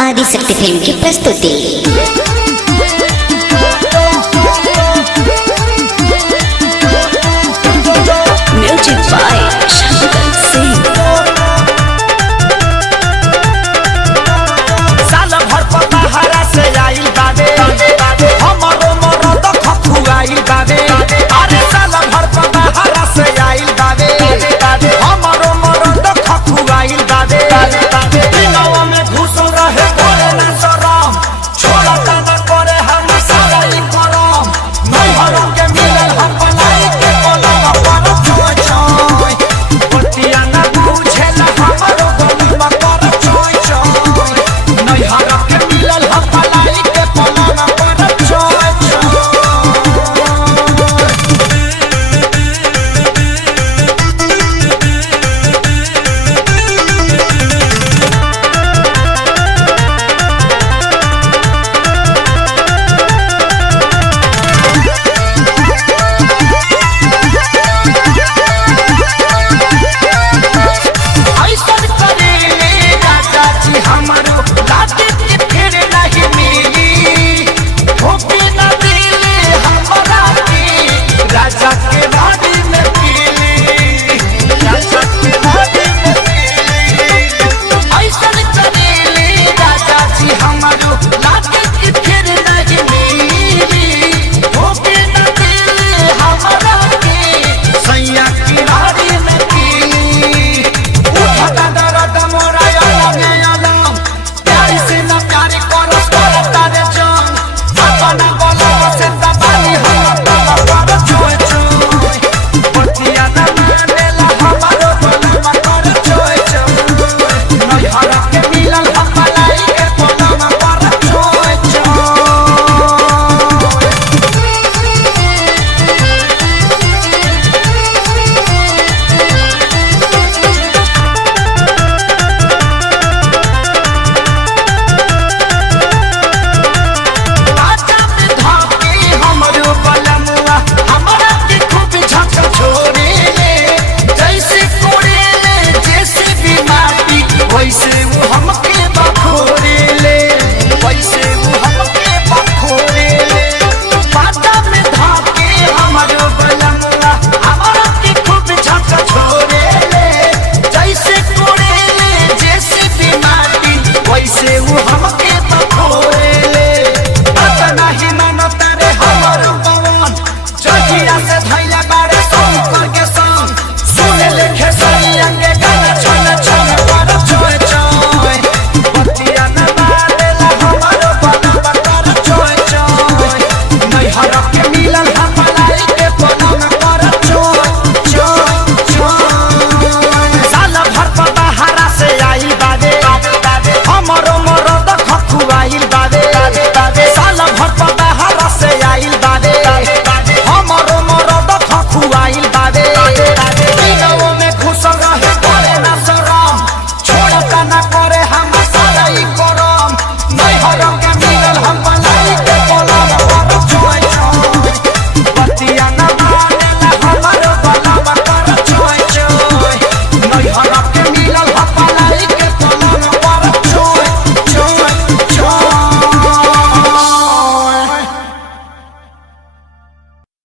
Adishakti film की प्रस्तुति। Music by Shankar Singh. साल भर पताहरा से आइल बाबे हमरो मरद खखुआइल बाबे। अरे साल भर पताहरा से आइल बाबे हमरो मरद खखुआइल बाबे। दिनवा में घुसो रहे करे ना शरम, छोड़ता न करे हम सारा ई करम। नैहरों के मिलल हम बनाई के बोलवा पर छोय छोय, बतिया ना बुझेला हमरो गलिमा कर छोय छोय। नैहरों के मिलल हम बनाई के बोलवा पर छोय छोय। ऐसन करेले राजा जी हमरो लागे के फिर नहीं मिली। धोखे न दिले हमरा के राजा के बाड़ी में पीली, राजा के बाड़ी में पीली। ऐसन करेले राजा जी हमरो लागे के फिर नहीं मिली। धोखे न दिले हमरा के सैया की बाड़ी में पीली। उठता दर्द मोरा अलगे अलग, प्यार से न प्यार करस करता रे जान। अपना बोलवा से दबानी हम तब पर छोय छोय, बतिया न मानेला हमारो बोलवा कर छोय छोय। नैहर के मिलल हम मलाई के बोलवा पर छोय छोय। आजा में धाके हमरो बलमुआ हमरा के खूब झक छोड़े ले। जैसे कोड़े ले जैसे भी माटी वैसे वो हमके